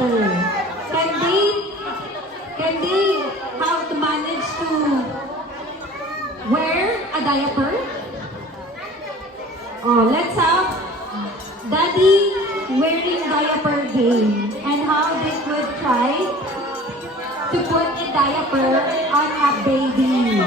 later. Can they how to manage to wear a diaper? Oh, let's have Daddy wearing diaper game and how they could try to put a diaper on a baby.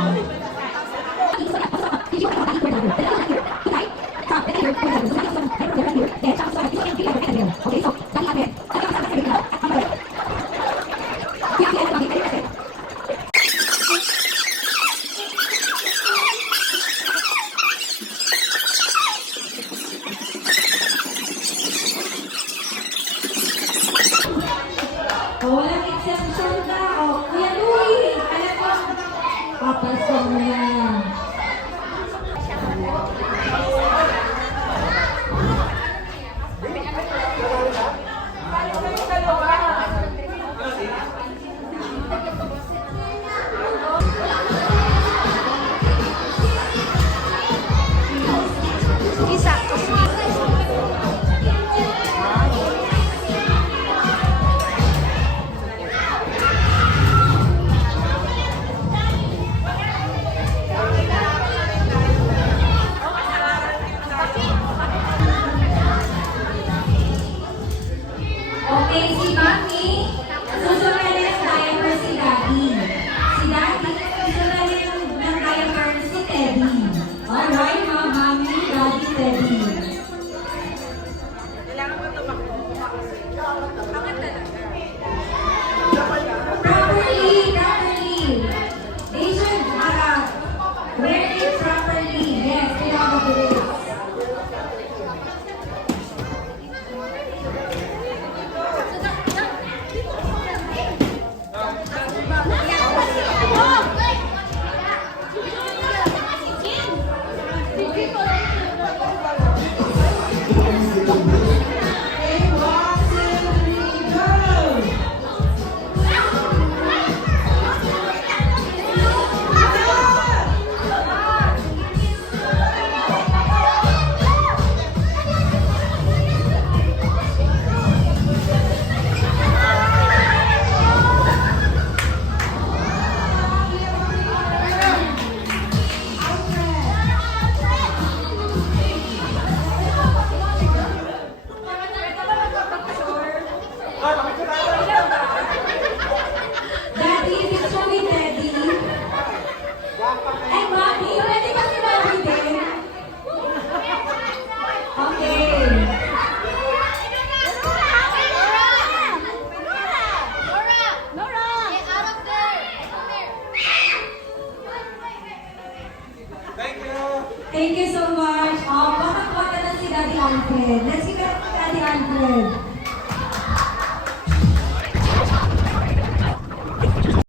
Oh, walang exemption na. Oh, Kuya Louie, alam mo, papasok mo na. Okay, si Mami, susunod ng diaper si Daddy. Si Daddy, susunod ng diaper si Teddy. Alright, mga Mami, Daddy, Teddy. Properly. They should wear it properly. Yes, kailangan ko rin. Daddy, picture with Daddy. Ay, Mami, pwede ba si Mami din? Okay. Thank you so much. Baka na si Daddy Alfred. Let's give it up to Daddy Alfred.